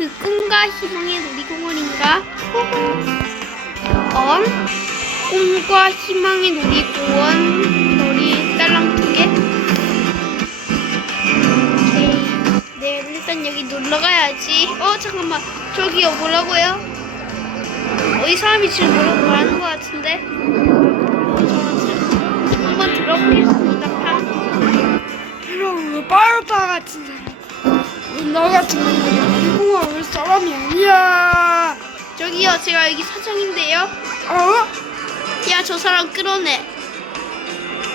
그 꿈과 희망의 놀이공원인가? 어? 꿈과 희망의 놀이공원 별이 딸랑 두 개? 오케이. 네, 일단 여기 놀러 가야지. 어, 잠깐만. 저기요, 뭐라고요? 어, 이 사람이 지금 뭐라고 말하는 것 같은데? 한번 들어보겠습니다, 팡. 이런 빠르다 같은 사람. 너 같은 공항 올 사람이 아니야. 저기요, 제가 여기 사장인데요. 어? 야, 저 사람 끌어내.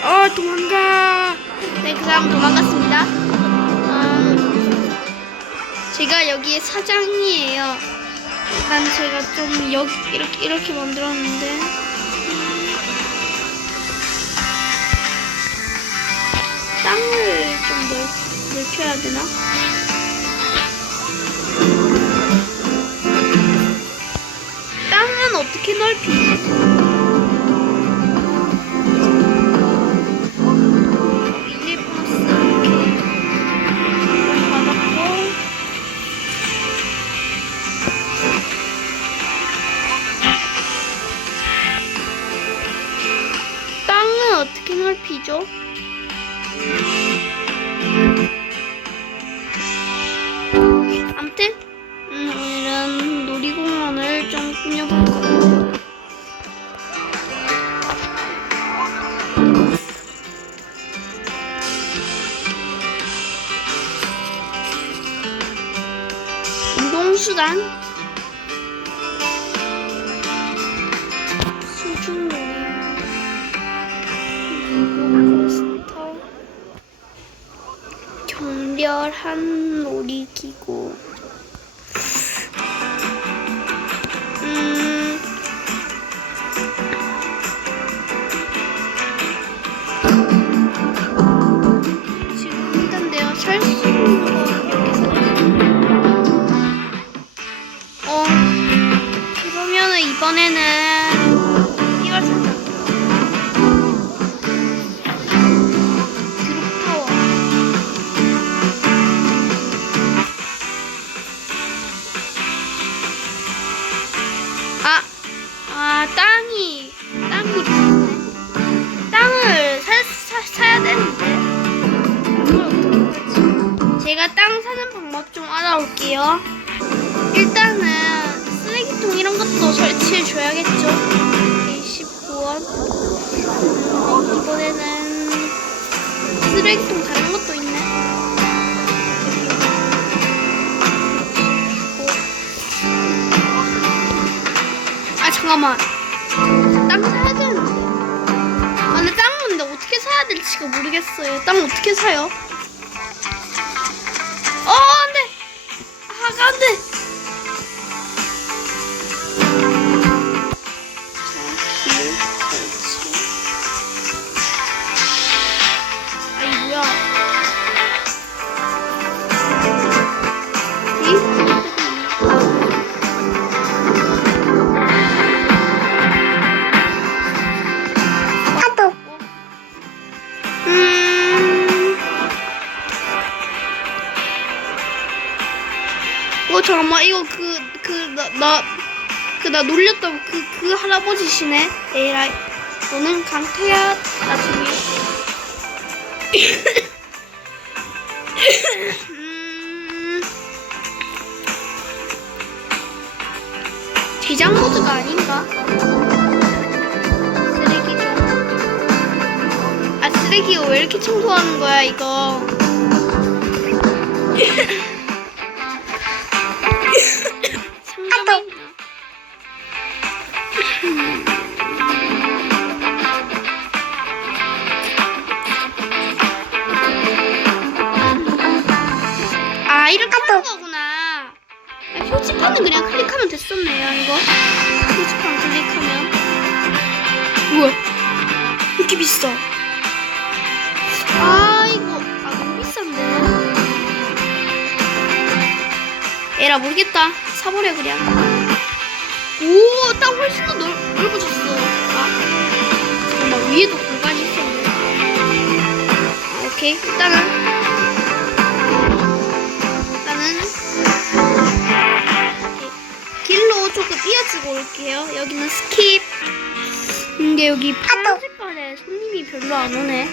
어 도망가. 네, 그 사람 도망갔습니다. 음, 제가 여기에 사장이에요. 난 제가 좀 여기 이렇게 이렇게 만들었는데. 땅을 좀 넓, 넓혀야 되나? 어떻게 넓히지? 수단 수중놀이 롤러코스터 경별한 놀이기구 제가 땅 사는 방법 좀 알아올게요. 일단은 쓰레기통 이런 것도 설치해 줘야겠죠. 19원. 이번에는 쓰레기통 다른 것도 있네. 아 잠깐만. 땅 사야 되는데. 아 근데 땅 근데 어떻게 사야 될지가 모르겠어요. 땅 어떻게 사요? 아 그 나 놀렸던 그 그 할아버지시네. 에라이 너는 강태야 나중에. 음. 대장 모드가 아닌가? 쓰레기 좀. 아 쓰레기 왜 이렇게 청소하는 거야 이거 아, 표지판은 그냥 클릭하면 됐었네요 이거. 표지판 클릭하면. 우와. 왜 이렇게 비싸. 아 이거. 아 너무 비싼데? 에라 모르겠다. 사버려 그냥. 오땅 훨씬 더 넓, 넓어졌어. 아 잠깐만 위에도 공간이 있었네. 아, 오케이. 일단은 쓰고 올게요. 여기는 스킵. 근데 여기 파란 색깔에 손님이 별로 안 오네.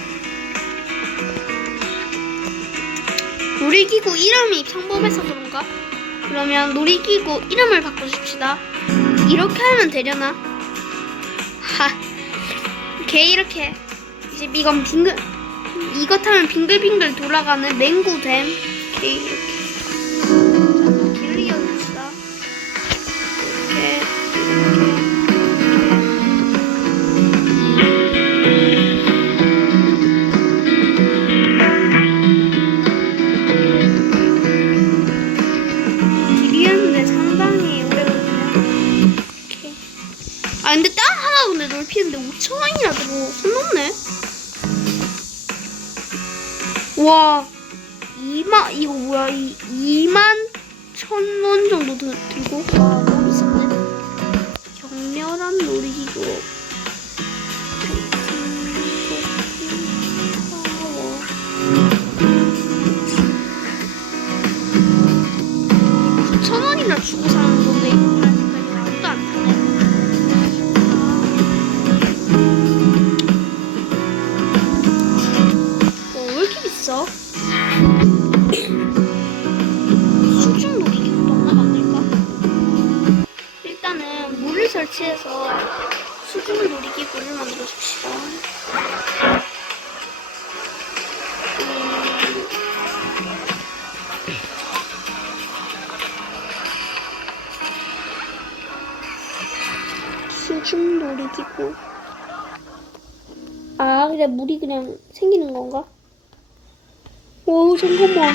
놀이기구 이름이 평범해서 그런가? 그러면 놀이기구 이름을 바꿔줍시다. 이렇게 하면 되려나? 하. 오케이 이렇게. 이제 이건 빙글 이거 타면 빙글빙글 돌아가는 맹구댐. 오케이 이렇게. 와 2만 이거 뭐야 이 2만 천 원 정도 들, 들고 와 너무 비싼데. 격렬한 놀이기구. 파워. 천 원이나 주고 사는 건데 설치해서 수중 놀이기구를 만들어 줍시다. 음, 수중 놀이기구. 아, 그냥 물이 그냥 생기는 건가? 오, 잠깐만.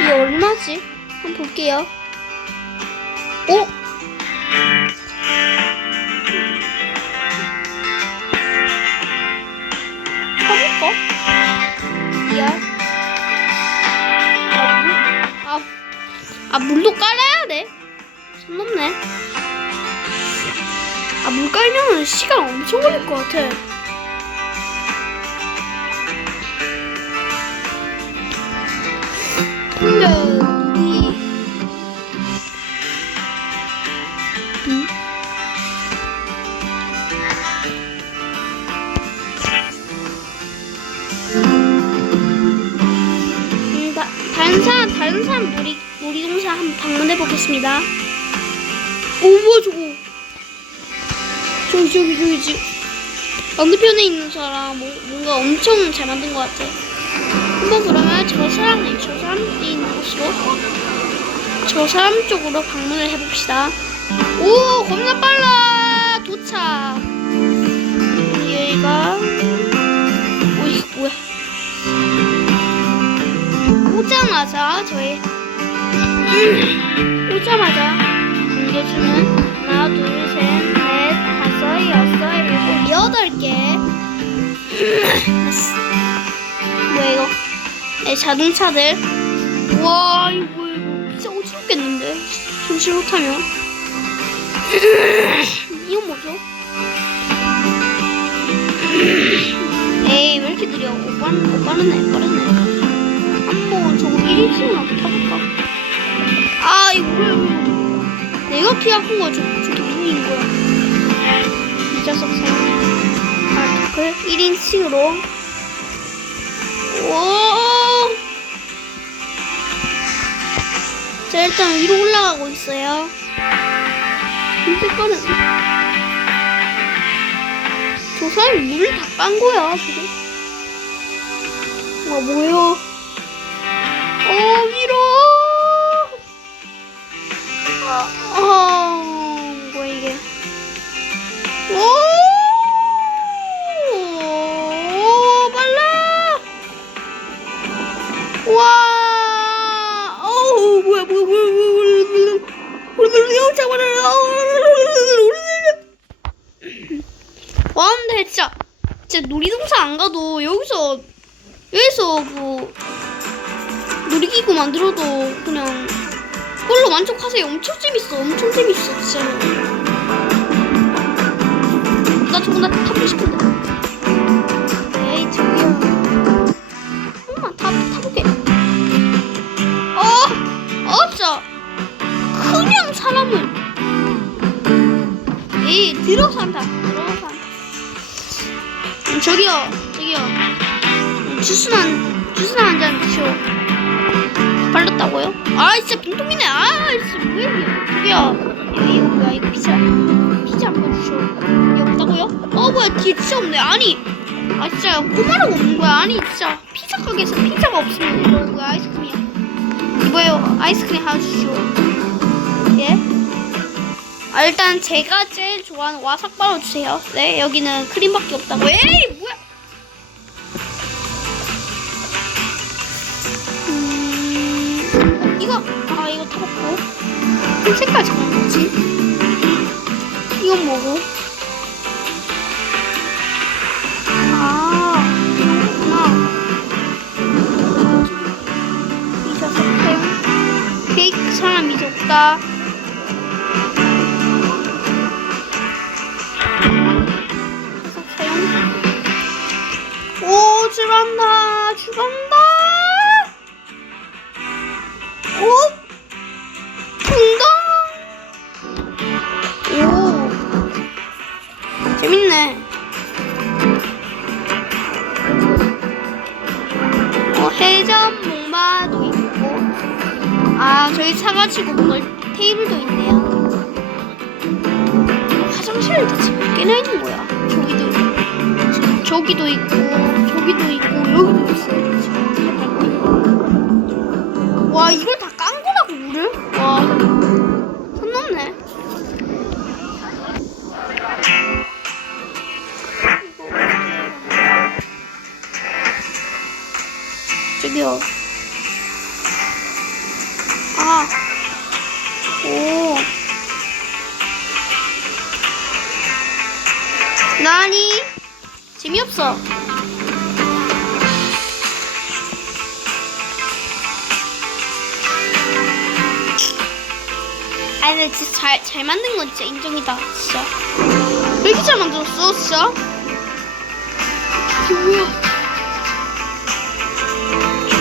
이게 얼마지? 한번 볼게요. 어? 사람 놀이 놀이동산 한번 방문해 보겠습니다. 오 뭐야 저거? 저기 저기 저기 지 반대편에 있는 사람 뭐, 뭔가 엄청 잘 만든 것 같아. 한번 그러면 저 사람이 저 사람이 있는 곳으로 저 사람 쪽으로 방문을 해봅시다. 오 겁나 빨라 도착. 얘가 오이 뭐야? 오자마자 저희 음, 오자마자 안겨주는 하나 둘셋넷 다섯 여섯 일곱 여덟 개. 됐어. 뭐야 이거? 네, 자동차들. 와 이거 이거 진짜 어지럽겠는데 정시 못하면. 이거 뭐죠? 에이 왜 이렇게 느려? 오빠는 오 빠르네 빠르네. 한번 저거 1인칭을 한번 타볼까? 아 이거 내가 키 아픈 거야? 저 저게 누구인 거야? 이 자석 사람. 아 그래 1인칭으로. 오. 자 일단 위로 올라가고 있어요. 이 색깔은 저 사람이 물을 다깐 거야 지금. 와 뭐야? 어 만족하세요 엄청 재밌어 엄청 재밌어 진짜 나나 타고 싶은데 에이 저기요 엄마 타, 타볼게 어! 어 진짜 그냥 사람을 저희 들어서 한다. 들어서 한다. 음, 저기요, 저기요. 음, 주스나 한잔 드시오. 발랐다고요? 아 진짜 빈통이네. 아 진짜 뭐야 이게? 저기요. 이거, 뭐야 이거 피자. 피자 한번 주시오. 이거 없다고요? 어 뭐야 뒤에 없네. 아니. 아 진짜 꼬마라고 없는 거야. 아니 진짜 피자 가게에서 피자가 없으면 이거 뭐야 아이스크림이야. 이거요 아이스크림 하나 주시오. 예? 아 일단 제가 제일 좋아하는 와삭바로 주세요. 네 여기는 크림밖에 없다고. 에이 뭐야? 음 이거 아 이거 타봤고. 이 색깔 잠깐 뭐지? 이건 뭐고? 아 이거구나. 사탕. 케이크. 계속 사용. 오, 출발한다. 출발 저희 사가지고 먹을 테이블도 있네요. 화장실은 대체 몇 개나 있는 거야? 저기도 있고, 저, 저기도 있고, 저기도 있고, 여기도 있어요. 와, 이걸 다 깐 거라고, 물을? 와, 손 넘네. 저기요. 아. 오. 나니? 재미없어. 아니, 근데 진짜 잘, 잘 만든 건 진짜 인정이다. 진짜. 왜 이렇게 잘 만들었어, 진짜? 이게 뭐야?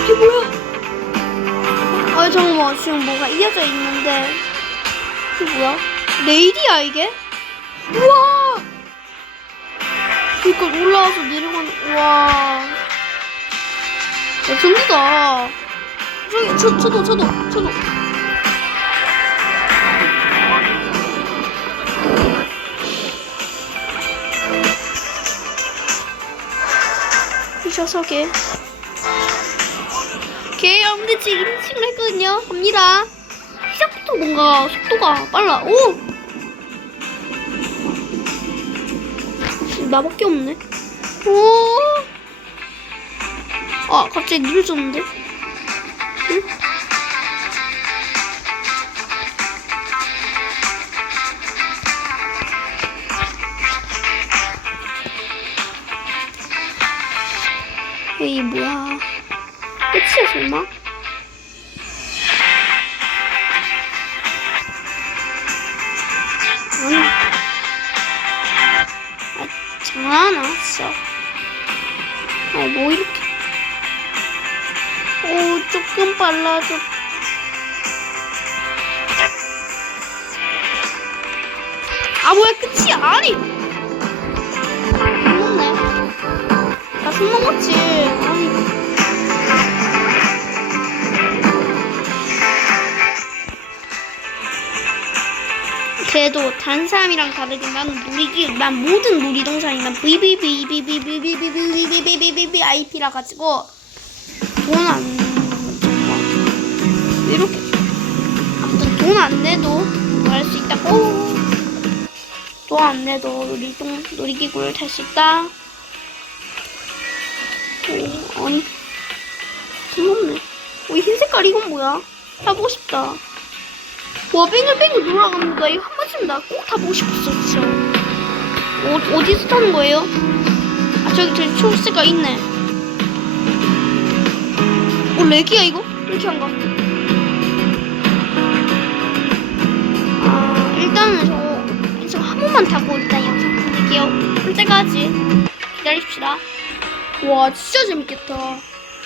이게 뭐야? 아, 잠깐만. 지금 뭐가 이어져 있는데. 이게 뭐야? 레일이야, 이게? 우와! 이걸 올라와서 내려가는, 우와. 야, 전부다. 저기, 저, 저도, 저도, 저도. 이 녀석에. 오케이, 여러분들 지금 1층을 했거든요. 갑니다. 시작부터 뭔가 속도가 빨라. 오! 나밖에 없네. 오! 아, 갑자기 느려졌는데? 응? 에이, 뭐야. yaşında? Ana. Ay canım nasıl? Ay bu ilk. Oo çok gün parladı. 아 뭐야 끝이 아니 먹네 다 숨먹었지 아니 그래도 다른 사람이랑 다르게 나는 놀이기 난 모든 놀이동산이 난 VVVVVVVVVVVVIP라 가지고 돈안 이렇게 아무튼 돈 안 내도 할 수 있다고 돈 안 내도 놀이동 놀이기구를 탈 수 있다. 오 아니 무섭네. 오, 흰 색깔 이건 뭐야? 타보고 싶다. 와 뱅글뱅글 거야 이거 한 나꼭 타보고 싶었어 진짜. 어, 어디서 타는 거예요? 아 저기 저기 초록색깔 있네. 어 렉이야 이거? 왜 이렇게 안가 아 일단은 저거 저거 한 번만 타고 일단 영상 보낼게요. 올 때까지. 기다립시다. 와 진짜 재밌겠다.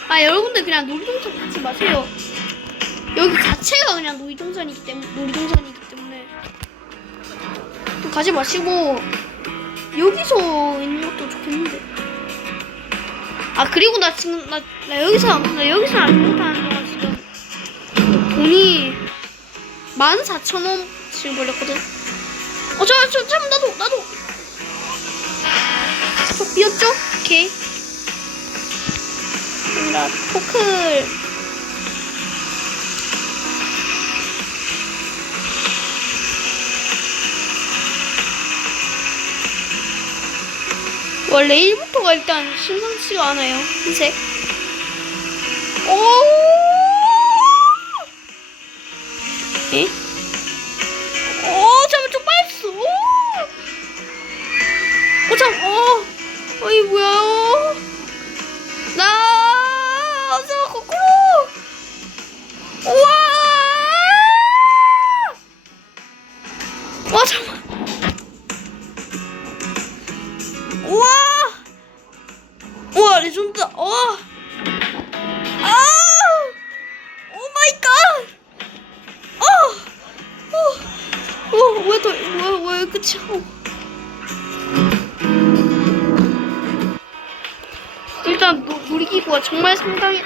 아 여러분들 그냥 놀이동산 가지 마세요. 여기 자체가 그냥 놀이동산이기 때문에 놀이동산이기 때문에 좀 가지 마시고 여기서 있는 것도 좋겠는데. 아 그리고 나 지금 나, 나 여기서 나 여기서 안 못하는 거야 지금 돈이 만 사천 원 지금 걸렸거든. 어저저 저, 잠 나도 나도 저 비었죠? 오케이. 나 포클 원래 1부터가 일단 심상치가 않아요. 흰색. 오! 에? 오, 잠깐 좀 빠졌어. 오! 어, 잠, 어. 어이, 뭐야. 어. 나. 우와! 와, 잠 왜 더, 왜, 왜 끝이야? 어. 일단 노, 놀이기구가 정말 상당히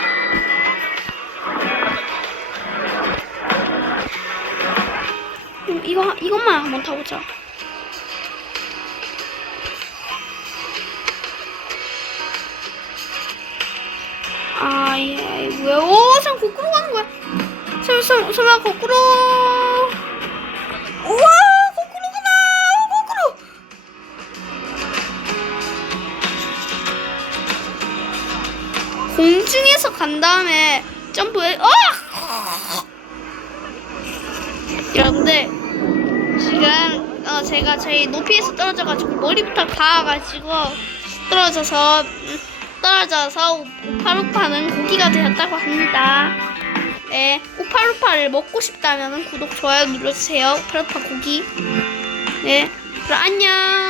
음, 이거 이것만 한번 타보자. 아, 예, 예, 뭐야? 오, 참 거꾸로 가는 거야. 설, 설, 설마 거꾸로? 공중에서 간 다음에 점프해. 어! 여러분들 지금 어, 제가 저희 높이에서 떨어져가지고 머리부터 가가지고 떨어져서 음, 떨어져서 우파루파는 고기가 되었다고 합니다. 네, 우파루파를 먹고 싶다면 구독 좋아요 눌러주세요. 우파루파 고기. 네, 그럼 안녕.